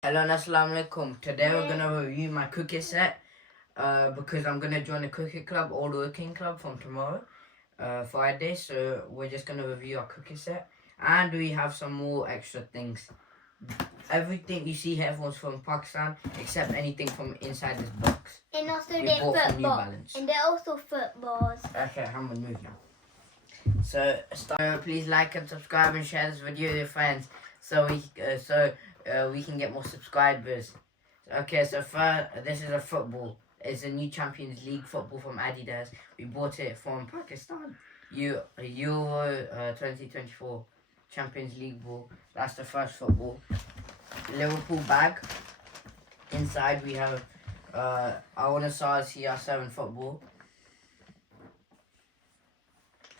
Hello and assalamu alaikum. Today we're gonna review my cricket set because I'm gonna join a cricket club, old working club from tomorrow, Friday. So we're just gonna review our cricket set, and we have some more extra things. Everything you see here was from Pakistan, except anything from inside this box. And also We they're bought from New football. Balance. And they're also footballs. Okay, I'm gonna move now. So, please like and subscribe and share this video with your friends, so we can get more subscribers. Okay, so first, this is a football. It's a new Champions League football from Adidas. We bought it from Pakistan. Euro 2024 Champions League ball. That's the first football. Liverpool bag. Inside we have our CR7 football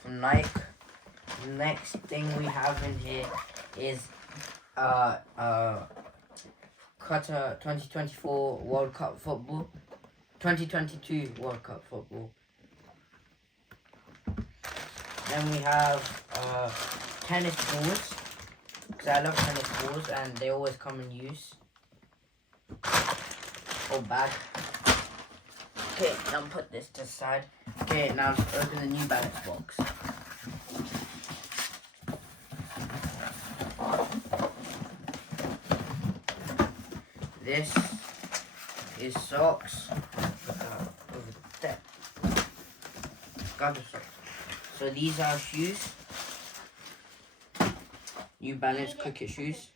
from Nike. Next thing we have in here is Qatar 2024 World Cup football, 2022 World Cup football. Then we have tennis balls, because I love tennis balls and they always come in use. Or bag. Okay, now put this to the side. Okay, now let's open the New Balance box. This is socks. Over there. Grab the socks. So these are shoes. New Balance cricket shoes.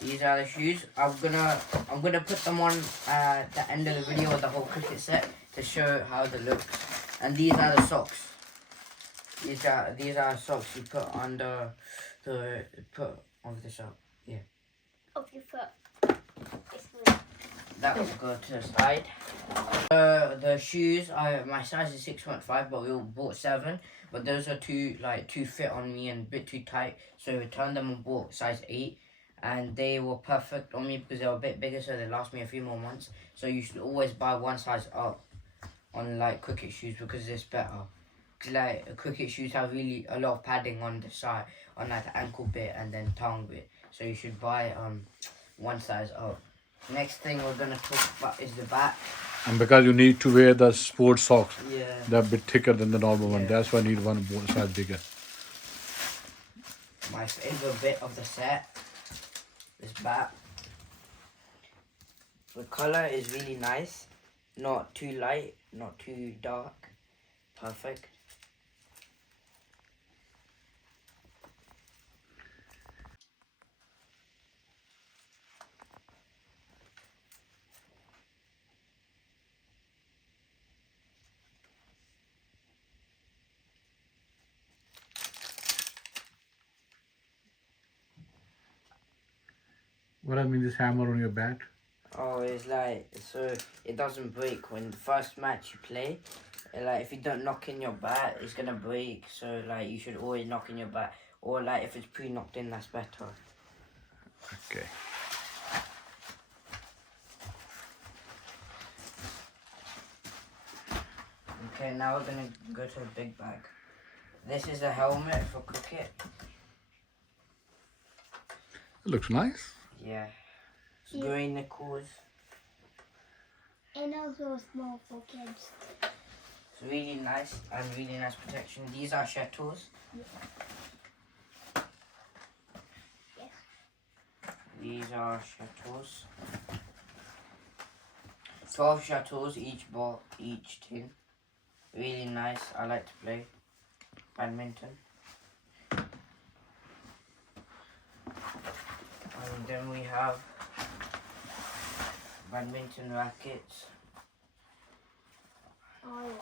These are the shoes. I'm gonna put them on at the end of the video with the whole cricket set to show how they look. And these are the socks. These are socks you put under put over the sock. Yeah. Of your foot. That will go to the side. The shoes, my size is 6.5, but we all bought 7. But those are too fit on me and a bit too tight, so we returned them and bought size 8. And they were perfect on me because they were a bit bigger, so they last me a few more months. So you should always buy one size up on cricket shoes because it's better. Because cricket shoes have really a lot of padding on the side, on the ankle bit and then tongue bit. So you should buy one size up. Next thing we're gonna talk about is the bat. And because you need to wear the sports socks, Yeah. they're a bit thicker than the normal one. Yeah. That's why I need one size bigger. My favorite bit of the set, this bat. The color is really nice, not too light, not too dark, perfect. What I mean, this hammer on your bat? Oh, it's so it doesn't break when the first match you play. If you don't knock in your bat, it's gonna break. So you should always knock in your bat, or if it's pre-knocked in, that's better. Okay. Okay, now we're gonna go to the big bag. This is a helmet for cricket. It looks nice. Yeah. It's Gray-Nicolls. And also small for kids. It's really nice and really nice protection. These are shuttles. Yes. These are shuttles. 12 shuttles each ball, each tin. Really nice. I like to play badminton. And then we have badminton rackets. I like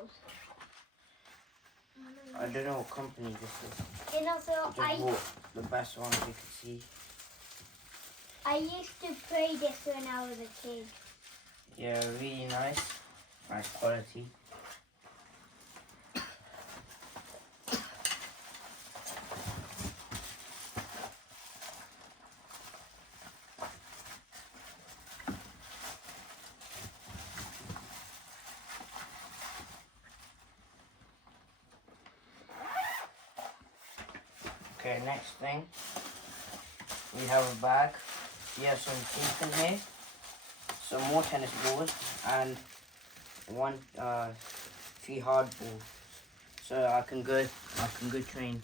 those. I don't know what company this is. And also I just bought the best ones you can see. I used to play this when I was a kid. Yeah, really nice. Nice quality. Okay, next thing. We have a bag. We have some tape in here. Some more tennis balls and one 3 hard balls. So I can go train.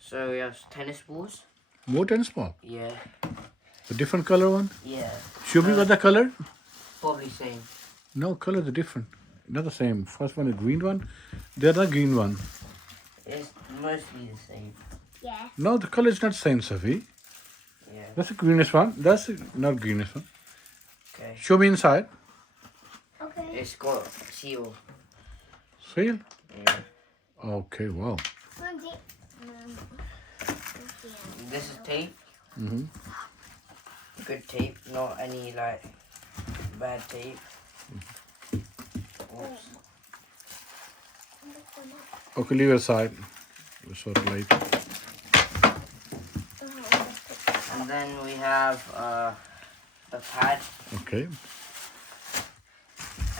So we have tennis balls. More tennis ball. Yeah. A different color one. Yeah. Show me what the color. Probably same. No, colors are different. Not the same. First one is green one. The other green one. It's mostly the same. Yeah. No, the color is not same, Safi. Yeah. That's the greenish one. That's not greenish one. Okay. Show me inside. Okay. It's got seal. Seal. Yeah. Okay, wow. This is tape. Mm-hmm. Good tape, not any like bad tape. Oops. Okay, leave it aside. It's sort of late. And then we have the pad, Okay.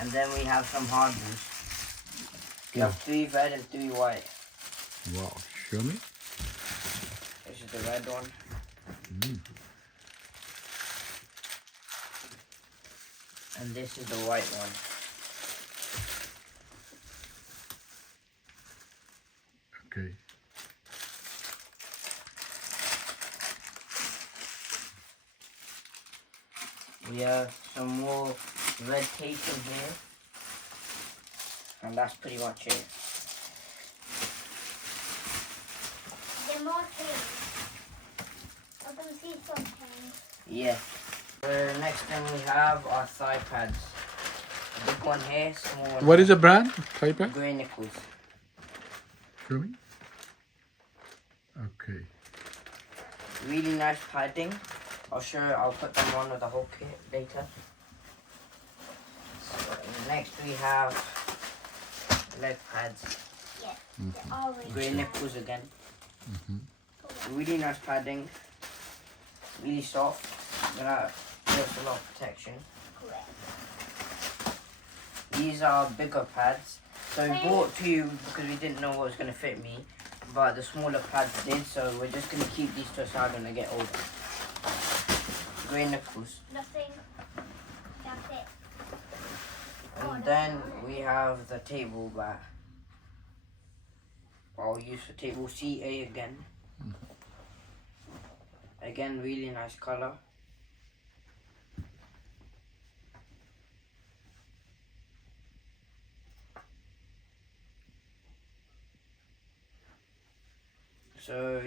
and then we have some hard balls. We have 3 red and 3 white. Wow. Show me. This is the red one. And this is the white one. Okay. We have some more red tape in here. And that's pretty much it. The more things. I can see something. Yeah. The next thing we have are thigh pads. Big one here, small one. What is the brand? Type it. Gray-Nicolls. Show me. Okay. Really nice padding. I'll put them on with the whole kit later. So next we have leg pads. Yeah. The orange. Gray-Nicolls again. Really nice padding. Really soft. Gonna give us a lot of protection. Correct. These are bigger pads. So we bought 2 because we didn't know what was gonna fit me. But the smaller pads did, so we're just gonna keep these to a side when they get older. Gray-Nicolls. Nothing. That's it. And then we have the table bar. I'll use for table CA again. Again, really nice color. So,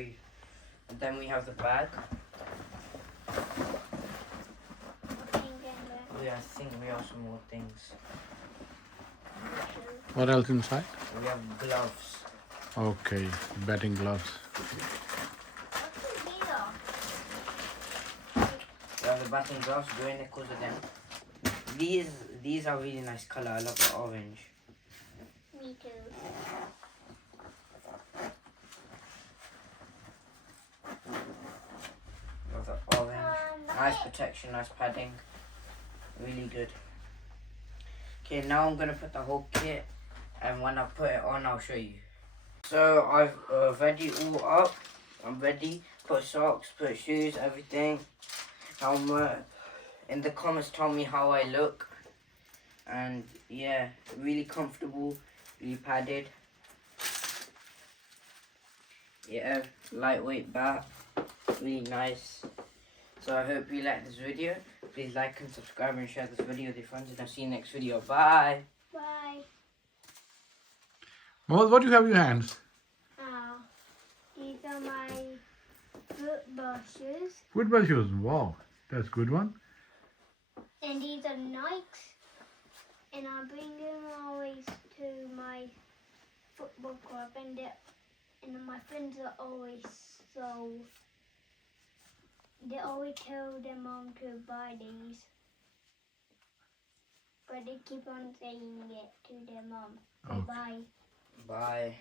and then we have the bag. I think we have some more things. What else inside? We have gloves. Okay, batting gloves. We have the batting gloves, Gray-Nicolls again. These are really nice color. I love the orange. Me too. Love the orange. Nice protection, nice padding. Really good. Okay, now I'm gonna put the whole kit, and when I put it on, I'll show you. So I've ready all up. I'm ready. Put socks, put shoes, everything. Helmet. In the comments, tell me how I look. And yeah, really comfortable, really padded. Yeah, lightweight bat, really nice. So I hope you like this video. Please like and subscribe and share this video with your friends, and I'll see you next video. Bye. Bye. Well, what do you have in your hands? These are my football shoes. Football shoes. Wow, that's a good one. And these are Nikes. And I bring them always to my football club, and my friends are always so. They always tell their mom to buy these, but they keep on saying it to their mom. So Okay. bye. Bye.